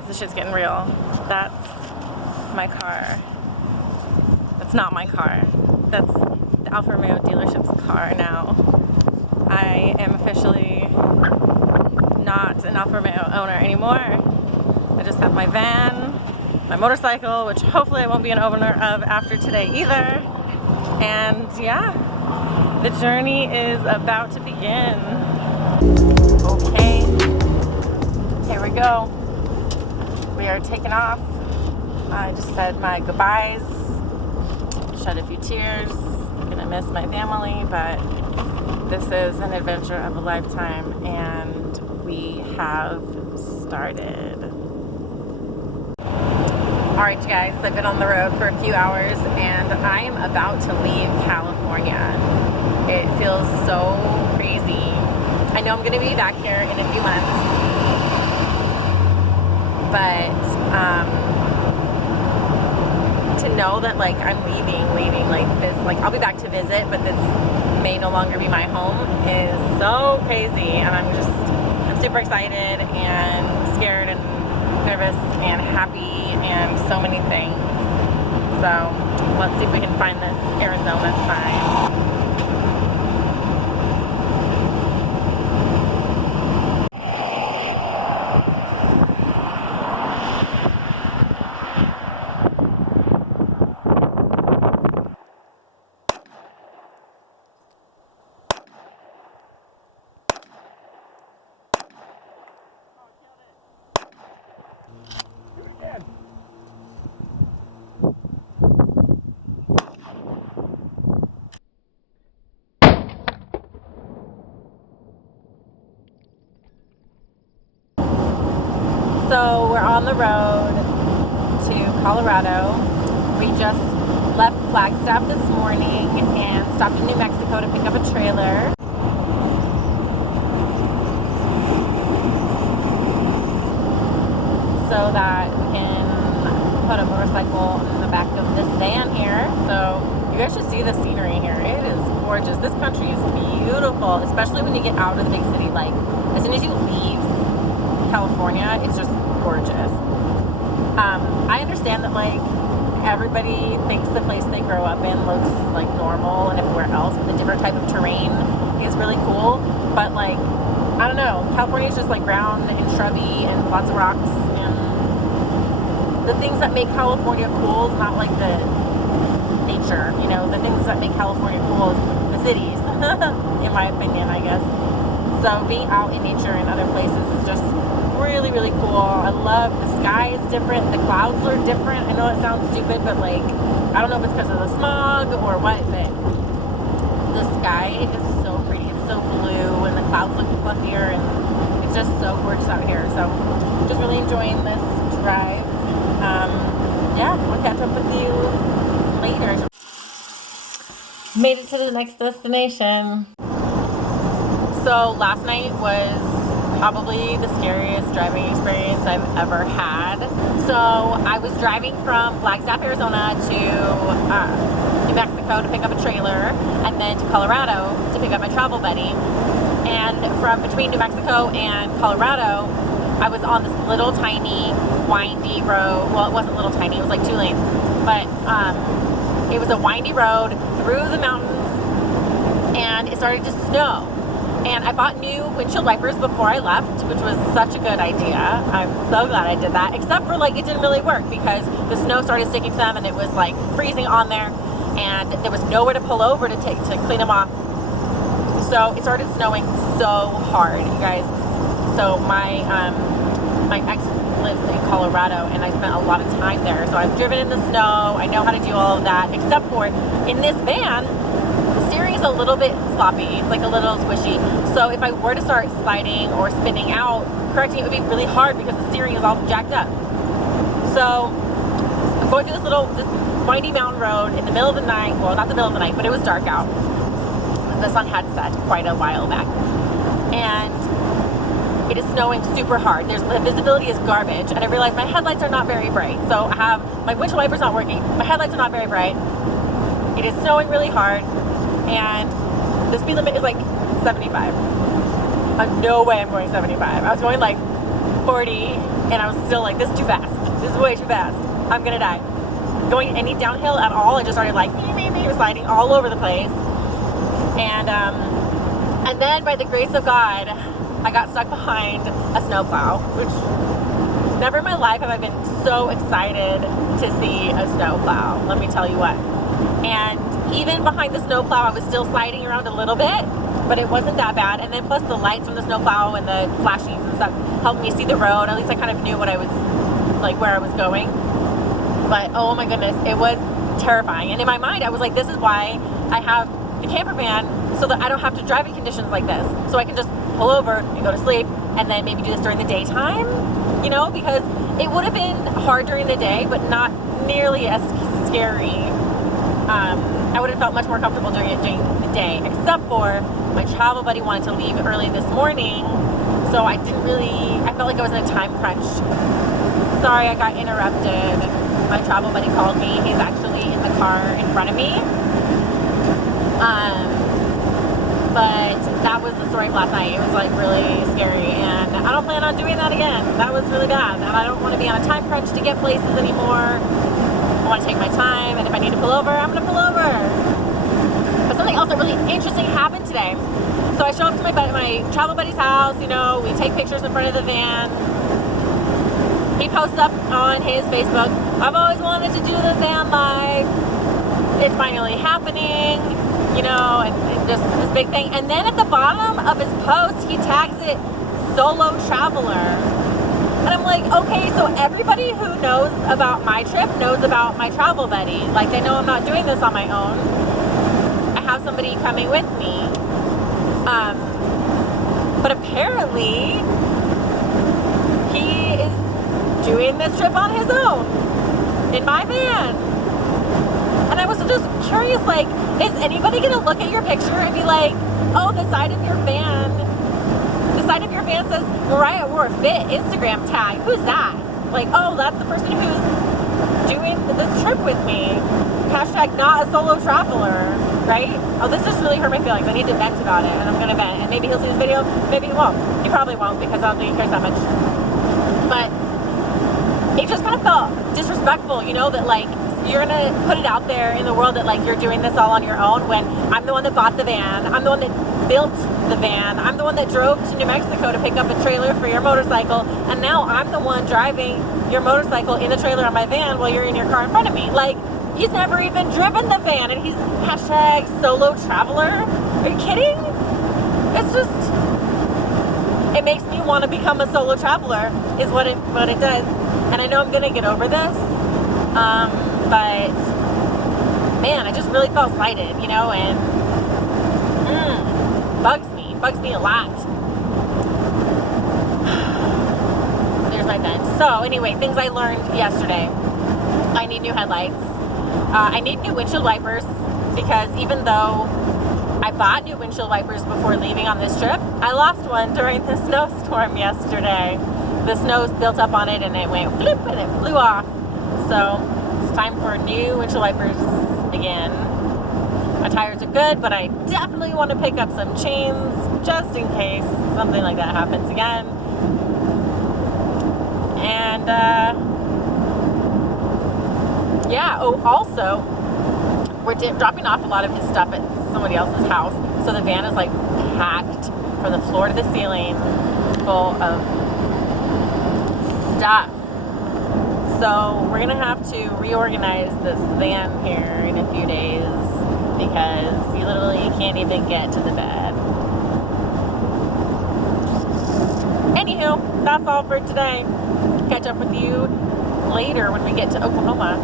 guys, this shit's getting real. That's my car. That's not my car. That's the Alfa Romeo dealership's car now. I am officially not an Alfa Romeo owner anymore. I just have my van, my motorcycle, which hopefully I won't be an owner of after today either. And yeah, the journey is about to begin. Okay, here we go. We are taking off. I just said my goodbyes, shed a few tears. I'm gonna miss my family, but this is an adventure of a lifetime, and we have started. Alright you guys, I've been on the road for a few hours and I am about to leave California. It feels so crazy. I know I'm going to be back here in a few months, but to know that like I'm leaving like this, like I'll be back to visit, but this may no longer be my home is so crazy, and I'm super excited and scared and nervous and happy and so many things. So let's see if we can find this Arizona sign. So we're on the road to Colorado. We just left Flagstaff this morning and stopped in New Mexico to pick up a trailer. So that we can put a motorcycle in the back of this van here. So you guys should see the scenery here. It is gorgeous. This country is beautiful, especially when you get out of the big city. Like as soon as you leave California, it's just gorgeous. I understand that like everybody thinks the place they grow up in looks like normal and everywhere else with a different type of terrain is really cool, but like I don't know, California is just like brown and shrubby and lots of rocks, and the things that make California cool is not like the nature, you know, the things that make California cool is the cities in my opinion, I guess. So being out in nature in other places is just really, really cool. I love the sky is different, the clouds are different. I know it sounds stupid, but like I don't know if it's because of the smog or what, but the sky is so pretty. It's so blue and the clouds look fluffier and it's just so gorgeous out here. So just really enjoying this drive. Yeah, I'll catch up with you later. Made it to the next destination. So last night was probably the scariest driving experience I've ever had. So I was driving from Flagstaff, Arizona to New Mexico to pick up a trailer, and then to Colorado to pick up my travel buddy. And from between New Mexico and Colorado, I was on this little tiny windy road. Well, it wasn't little tiny, it was like 2 lanes, but it was a windy road through the mountains, and it started to snow. And I bought new windshield wipers before I left, which was such a good idea. I'm so glad I did that, except for like it didn't really work because the snow started sticking to them and it was like freezing on there, and there was nowhere to pull over to clean them off. So it started snowing so hard, you guys. So my ex lives in Colorado and I spent a lot of time there. So I've driven in the snow. I know how to do all of that, except for in this van, steering is a little bit sloppy. It's like a little squishy. So if I were to start sliding or spinning out, correcting it would be really hard because the steering is all jacked up. So I'm going through this windy mountain road in the middle of the night. Well, not the middle of the night, but it was dark out. The sun had set quite a while back. And it is snowing super hard. The visibility is garbage. And I realized my headlights are not very bright. So I have, my windshield wipers not working. My headlights are not very bright. It is snowing really hard. And the speed limit is like 75. No way I'm going 75. I was going like 40, And I was still like, this is too fast. This is way too fast. I'm gonna die. Going any downhill at all, I just started like sliding all over the place. And then by the grace of God, I got stuck behind a snowplow, which never in my life have I been so excited to see a snowplow. Let me tell you what. And even behind the snowplow, I was still sliding around a little bit, but it wasn't that bad. And then plus the lights from the snowplow and the flashings and stuff helped me see the road. At least I kind of knew what I was, like where I was going. But oh my goodness, it was terrifying. And in my mind, I was like, this is why I have the camper van, so that I don't have to drive in conditions like this. So I can just pull over and go to sleep and then maybe do this during the daytime, you know, because it would have been hard during the day, but not nearly as scary. I would have felt much more comfortable doing it during the day, except for my travel buddy wanted to leave early this morning, so I felt like I was in a time crunch. Sorry, I got interrupted. My travel buddy called me. He's actually in the car in front of me. But that was the story of last night. It was like really scary, and I don't plan on doing that again. That was really bad, and I don't want to be on a time crunch to get places anymore. I want to take my time, and if I need to pull over, I'm going to pull over. But something else that really interesting happened today. So I show up to my travel buddy's house, you know, we take pictures in front of the van. He posts up on his Facebook, I've always wanted to do the van life. It's finally happening, you know, and just this big thing. And then at the bottom of his post, he tags it Solo Traveler. And I'm like, okay, so everybody who knows about my trip knows about my travel buddy. Like, they know I'm not doing this on my own. I have somebody coming with me. But apparently, he is doing this trip on his own in my van. And I was just curious, like, is anybody gonna look at your picture and be like, oh, the side of your van says Mariah wore a fit Instagram tag. Who's that? Like, oh, that's the person who's doing this trip with me. Hashtag not a solo traveler, right? Oh, this just really hurt my feelings. I need to vent about it, and I'm gonna vent. And maybe he'll see this video, maybe he won't. He probably won't, because I don't think he cares that much. But it just kind of felt disrespectful, you know, that like, you're gonna put it out there in the world that like you're doing this all on your own, when I'm the one that bought the van, I'm the one that built the van, I'm the one that drove to New Mexico to pick up a trailer for your motorcycle, and now I'm the one driving your motorcycle in the trailer on my van while you're in your car in front of me. Like, he's never even driven the van, and he's hashtag solo traveler. Are you kidding? It's just, it makes me want to become a solo traveler, is what it does. And I know I'm gonna get over this. But man, I just really felt slighted, you know, and bugs me a lot. There's my vent. So anyway, things I learned yesterday. I need new headlights. I need new windshield wipers, because even though I bought new windshield wipers before leaving on this trip, I lost one during the snowstorm yesterday. The snow's built up on it and it went floop and it flew off. So it's time for new windshield wipers again. My tires are good, but I definitely want to pick up some chains just in case something like that happens again. And yeah, oh, also, we're dropping off a lot of his stuff at somebody else's house, so the van is like packed from the floor to the ceiling full of stuff. So we're gonna have to reorganize this van here in a few days, because he literally can't even get to the bed. Anywho, that's all for today. Catch up with you later when we get to Oklahoma.